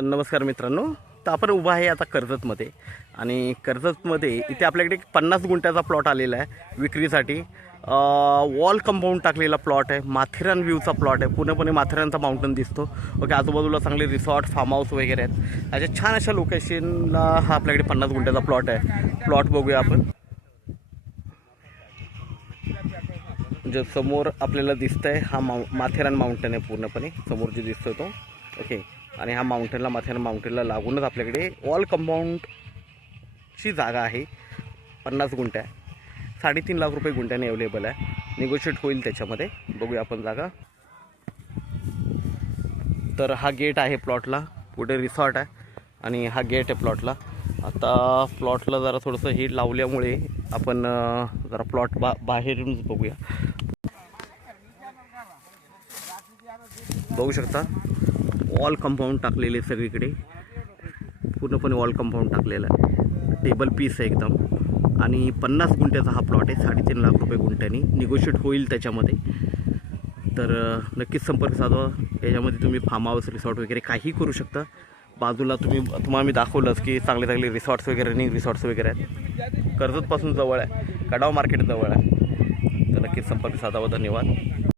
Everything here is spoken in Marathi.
नमस्कार मित्रांनो. तर आपण उभा आहे आता कर्जतमध्ये आणि कर्जतमध्ये इथे आपल्याकडे 50 गुंठ्याचा प्लॉट आलेला आहे विक्रीसाठी. वॉल कंपाऊंड टाकलेला प्लॉट आहे. माथेरान व्ह्यूचा प्लॉट आहे. पूर्णपणे माथेरानचा माउंटन दिसतो. ओके, आजूबाजूला चांगले रिसॉर्ट फार्म हाऊस वगैरे आहेत. अशा छान अशा लोकेशनला हा आपल्याकडे 50 गुंठ्याचा प्लॉट आहे. प्लॉट बघूया आपण. जो समोर आपल्याला दिसतंय हा माथेरान माउंटन आहे. पूर्णपणे समोर जे दिसतोय तो. ओके, आणि हा माउंटनला माथेरान माउंटनला लागूनच आपल्याकडे वॉल कंपाऊंडची जागा आहे. 50 गुंठ्या, 3.5 लाख रुपये गुंठ्याने अवेलेबल आहे. निगोशिएट होईल त्याच्यामध्ये. बघूया आपण जागा. तर हा गेट आहे प्लॉटला. पुढे रिसॉर्ट आहे आणि हा गेट आहे प्लॉटला. आता प्लॉटला जरा थोडंसं हे लावल्यामुळे आपण जरा प्लॉट बाहेरून बघूया. बघू शकता वॉल कंपाऊंड टाकलेले सगळीकडे. पूर्णपणे वॉल कंपाऊंड टाकलेला आहे. टेबल पीस आहे एकदम. आणि 50 गुंठ्याचा हा प्लॉट आहे. 3.5 लाख रुपये गुंठ्यानी निगोशिएट होईल त्याच्यामध्ये. तर नक्कीच संपर्क साधा. याच्यामध्ये तुम्ही फार्म हाऊस रिसॉर्ट वगैरे काही करू शकता. बाजूला तुम्हाला मी दाखवलंच की चांगले चांगले रिसॉर्ट्स वगैरे रनिंग रिसॉर्ट्स वगैरे आहेत. कर्जतपासून जवळ आहे. कडाव मार्केट जवळ आहे. तर नक्कीच संपर्क साधावा. धन्यवाद.